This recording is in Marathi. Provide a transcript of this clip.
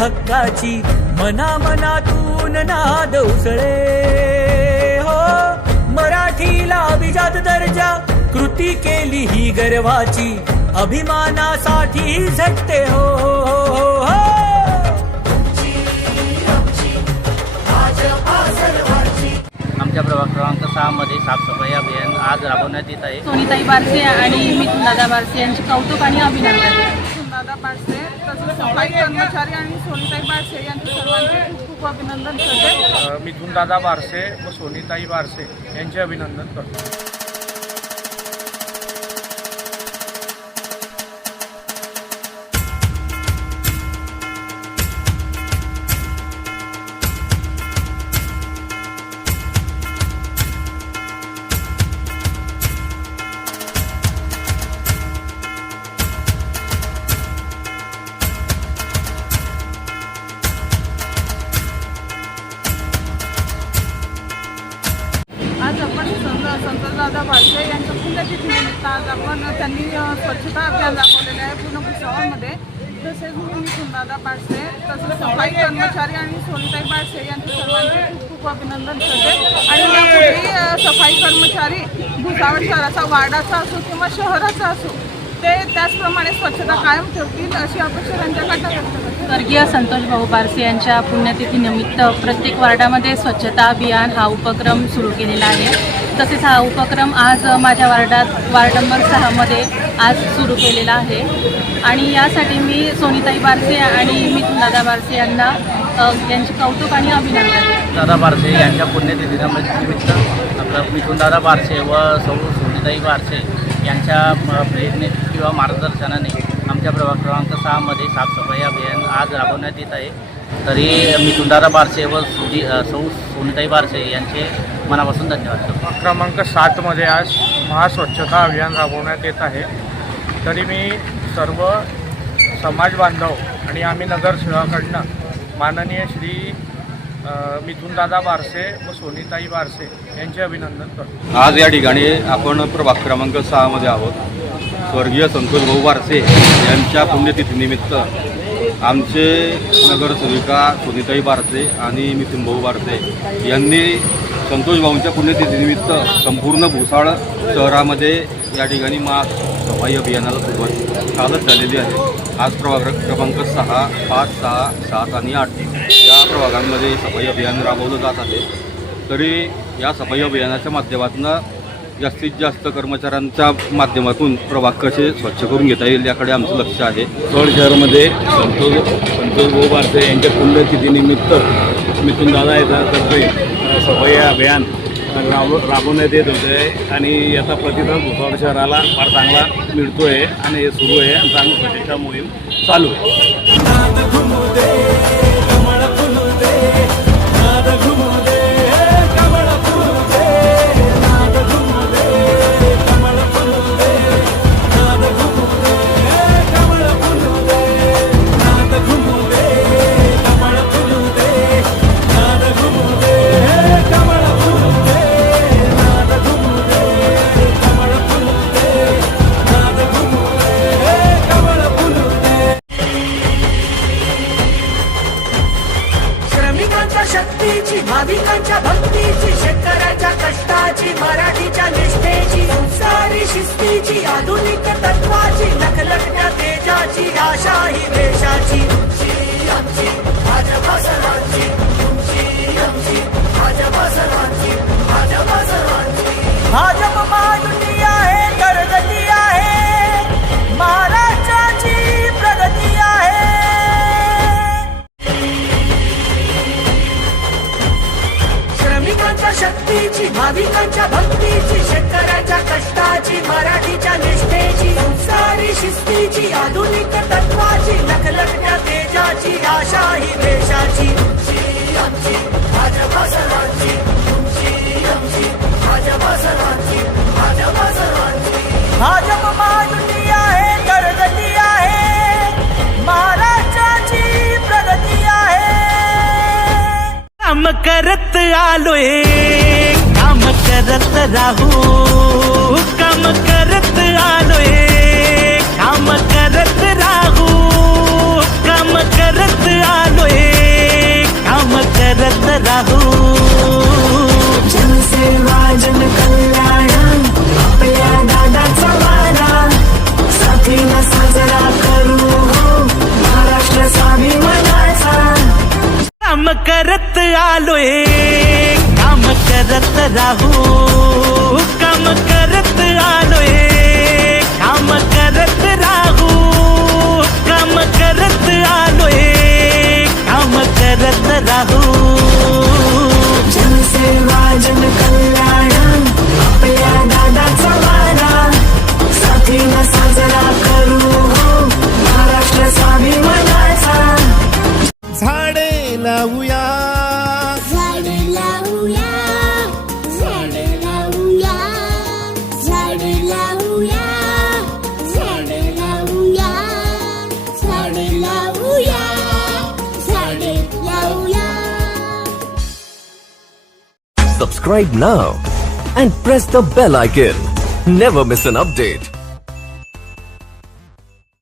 हक्काची मनामनातून नाद उसळे हो. मराठीला अभिजात दर्जा कृती केली ही गर्वाची अभिमानासाठी झटते हो, हो, हो. आमच्या प्रभाग क्रमांक 6 मध्ये साफसफाई अभियान आज राबवण्यात येत आहे. सोनीताई बारसे आणि मिथुनदादा बारसे यांचे कौतुक आणि अभिनंदन. मिथुनदादा बारसे तसेच सफाई कर्मचारी आणि सोनीताई बारसे यांचे सर्वांचे खूप खूप अभिनंदन करते. मिथुनदादा बारसे व सोनीताई बारसे यांचे अभिनंदन करतो. आज आपण संतदादा बारसे यांच्या पुण्यतिथीनिमित्त आज आपण त्यांनी स्वच्छता अभियान राबवलेले आहे पूर्ण भुसावळमध्ये. तसेच मिथुनदादा बारसे तसेच सफाई कर्मचारी आणि सोनीताई बारसे यांचे सर्वांचे खूप खूप अभिनंदन करते. आणि यापुढेही सफाई कर्मचारी भुसावळ शहराचा वार्डाचा असो किंवा शहराचा असो ते त्याचप्रमाणे स्वच्छता कायम ठेवतील अशी अपेक्षा त्यांच्याकडनं व्यक्त करते. स्वर्गीय संतोष भाऊ बारसे यांच्या पुण्यतिथीनिमित्त प्रत्येक वार्डामध्ये स्वच्छता अभियान हा उपक्रम सुरू केलेला आहे. तसेच हा उपक्रम आज माझ्या वार्ड नंबर 6 मध्ये आज सुरू केलेला आहे. आणि यासाठी मी सोनीताई बारसे आणि मिथुनदादा बारसे यांना यांचे कौतुक आणि अभिनंदन. दादा बारसे यांच्या पुण्यतिथीनिमित्त आपलं मिथुनदादा बारसे व सोनीताई बारसे यांच्या प्रेरणेत किंवा मार्गदर्शनाने आमच्या प्रभाग क्रमांक 6 मध्ये साफसफाई अभियान आज राबवण्यात येत आहे. तरी मिथुनदादा बारसे व सोनीताई बारसे यांचे मनापासून धन्यवाद. प्रभाग क्रमांक 7 मध्ये आज महास्वच्छता अभियान राबवण्यात येत आहे. तरी मी सर्व समाज बांधव आणि आम्ही नगरसेवकाकडनं माननीय श्री मिथुनदादा बारसे व सोनीताई बारसे यांचे अभिनंदन करतो. आज या ठिकाणी आपण प्रभाग क्रमांक 6 मध्ये आहोत. स्वर्गीय संतोष भाऊ बारसे यांच्या पुण्यतिथीनिमित्त आमचे नगरसेविका सोनीताई बारसे आणि मिथुन भाऊ बारसे यांनी संतोष भाऊंच्या पुण्यतिथीनिमित्त संपूर्ण भुसावळ शहरामध्ये या ठिकाणी सफाई अभियानाला सुरुवात कालच झालेली आहे. आज प्रभाग क्रमांक 6, 5, 6, 7 आणि 8 या प्रभागांमध्ये सफाई अभियान राबवलं जात आहे. तरी या सफाई अभियानाच्या माध्यमातून जास्तीत जास्त कर्मचाऱ्यांच्या माध्यमातून प्रभाग कसे स्वच्छ करून घेता येईल याकडे आमचं लक्ष आहे. भुसावळ शहरामध्ये संतोष भाऊ बारसे यांच्या पुण्यतिथीनिमित्त मिथुनदादा तर्फे सफाई अभियान राबवण्यात येत होते आणि याचा प्रतिसाद भुसावळ शहराला फार चांगला मिळतो आहे आणि हे सुरू आहे आणि चांगली स्वच्छता मोहीम चालू आहे. शक्तीची भाविकांच्या भक्तीची शेतकऱ्याच्या कष्टाची मराठीच्या निष्ठेची संस्कारी शिस्तीची आधुनिक तत्वाची लखलखत्या तेजाची आशा ही देशाची आमची भाजपा सर्वांची आमची भाजपा सर्वांची भाजपा सर्वांची. भाजप महायुती आहे करगती आहे महाराष्ट्राची प्रगती आहे. श्रमिकांच्या शक्तीची भाविकांच्या भक्तीची शेतकऱ्याच्या कष्टाची मराठीच्या निष्ठेची संस्कारी शिस्तीची आधुनिक तत्वाची लखलखत्या तेजाची आशा ही देशाची आमची भाजपा सर्वांची आमची भाजपा सर्वांची भाजपा सर्वांची. भाजप महायुती आहे करगती आहे महाराष्ट्राची प्रगती आहे. काम करत आलोय काम करत राहू काम करत आलोय काम करत राहू काम करत आलोय. राहू जनसेवा जन कल्याण आपल्या दादाचा वारा साथीनं साजरा करू हो महाराष्ट्र स्वाभिमानाचा काम करत आलोय काम करत राहू काम करत आलोय काम करत राहू काम करत आलोय काम करत राहू जनसेवा जन कल्याण आपल्या दादाचा वारा साथीनं साजरा करू हो महाराष्ट्र स्वाभिमानाचा झाडे लावूया झाडे लावूया झाडे लावूया झाडे लावूया झाडे लावूया झाडे लावूया झाडे लावूया. Subscribe now and press the bell icon. Never miss an update.